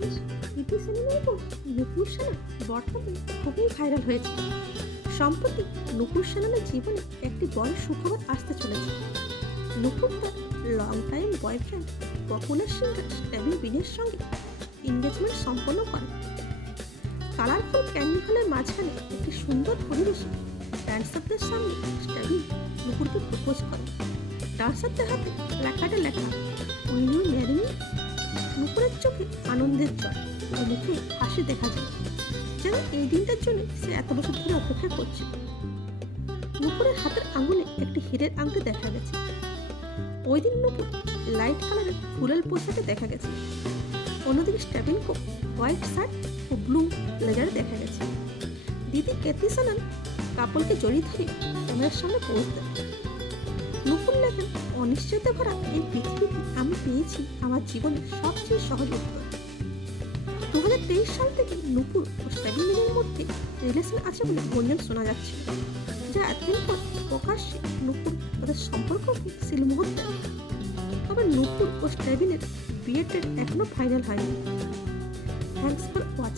দেখছিস ইতি সিনেমার উপর নুপুর সেনা বর্তমানে খুবই ভাইরাল হয়েছে। সম্প্রতি নুপুর সেনার জীবনে একটি বড় সুখবর আসতে চলেছে। নুপুর তার long time boyfriend popular singer Stebin বিনের সঙ্গে এঙ্গেজমেন্ট সম্পন্ন করে। কালারফুল ক্যান্ডি হলের মাঝখানে একটি সুন্দর পরিবেশে ডান্সারদের সামনে স্ট্যাবি নুপুরকে প্রপোজ করে। ডান্সারদের হাতে লেখাটা লেখা উইল ইউ ম্যারি মি। নুপুরের চোখে আনন্দের জল ও মুখে হাসি দেখা যায়, যেন এই দিনটার জন্য সে এত বছর ধরে অপেক্ষা করছে। নুপুরের হাতের আঙুলে একটি হীরের আংটি দেখা গেছে। ওই দিন নুপুর লাইট কালারের ফুলের পোশাকে দেখা গেছে। অন্যদিকে স্ট্যাবিনকে হোয়াইট শার্ট ও ব্লু ব্লেজারে দেখা গেছে। দিদি কেতি সানান কাপলকে জড়িয়ে ধরে ক্যামেরার সামনে পোজ দেন। নুপুর লেখেন, অনিশ্চয়তা ভরা এই পৃথিবীতে আমি পেয়েছি আমার জীবনের সবচেয়ে সহজ উত্তর। 2023 সাল থেকে নুপুর ও স্ট্যাবিনের মধ্যে রিলেশন আছে বলে গুঞ্জন শোনা যাচ্ছে, যা এতদিন পর প্রকাশ্যে নুপুর তাদের সম্পর্ককে সিলমোহর দেন। তবে নুপুর ও স্ট্যাবিনের বিয়ের ডেট এখনো ফাইনাল হয়নি। Thanks for watching.